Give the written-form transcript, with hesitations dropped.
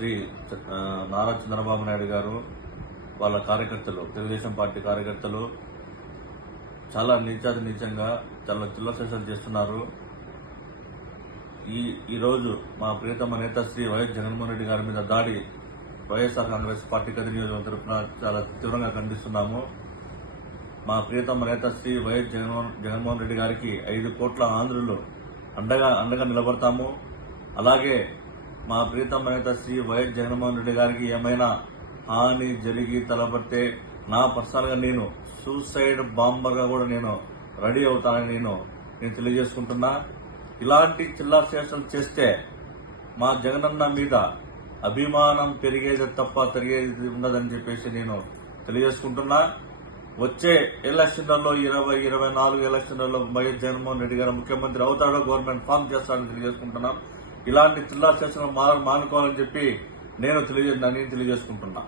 శ్రీ నారా చంద్రబాబు నాయుడు గారు వాళ్ళ కార్యకర్తలు, తెలుగుదేశం పార్టీ కార్యకర్తలు చాలా నీచంగా చాలా చిల్లరచేష్టలు చేస్తున్నారు. ఈరోజు మా ప్రియతమ నేత శ్రీ వైఎస్ జగన్మోహన్ రెడ్డి గారి మీద దాడి వైఎస్ఆర్ కాంగ్రెస్ పార్టీ గది నియోజకవర్గం తరఫున చాలా తీవ్రంగా ఖండిస్తున్నాము. మా ప్రియతమ నేత శ్రీ వైఎస్ జగన్మోహన్ రెడ్డి గారికి 5 కోట్ల ఆంధ్రులు అండగా నిలబడతాము. అలాగే మా ప్రియతమ నేత శ్రీ వైఎస్ జగన్మోహన్ రెడ్డి గారికి ఏమైనా హాని జరిగి తలబడితే నా పర్సనల్ గా నేను సూసైడ్ బాంబర్ గా కూడా నేను రెడీ అవుతానని నేను తెలియజేసుకుంటున్నా. ఇలాంటి చిల్లర చేష్టలు చేస్తే మా జగనన్న మీద అభిమానం పెరిగేది తప్ప తరిగేది ఉండదని చెప్పేసి నేను తెలియజేసుకుంటున్నా. వచ్చే ఎలక్షన్లలో 2024 ఎలక్షన్లలో వైఎస్ జగన్మోహన్ రెడ్డి గారు ముఖ్యమంత్రి అవుతాడో, గవర్నమెంట్ ఫామ్ చేస్తాడని తెలియజేసుకుంటున్నాం. ఇలాంటి చిల్లర చేష్టలు మానుకోవాలని చెప్పి నేను తెలియజేసుకుంటున్నా.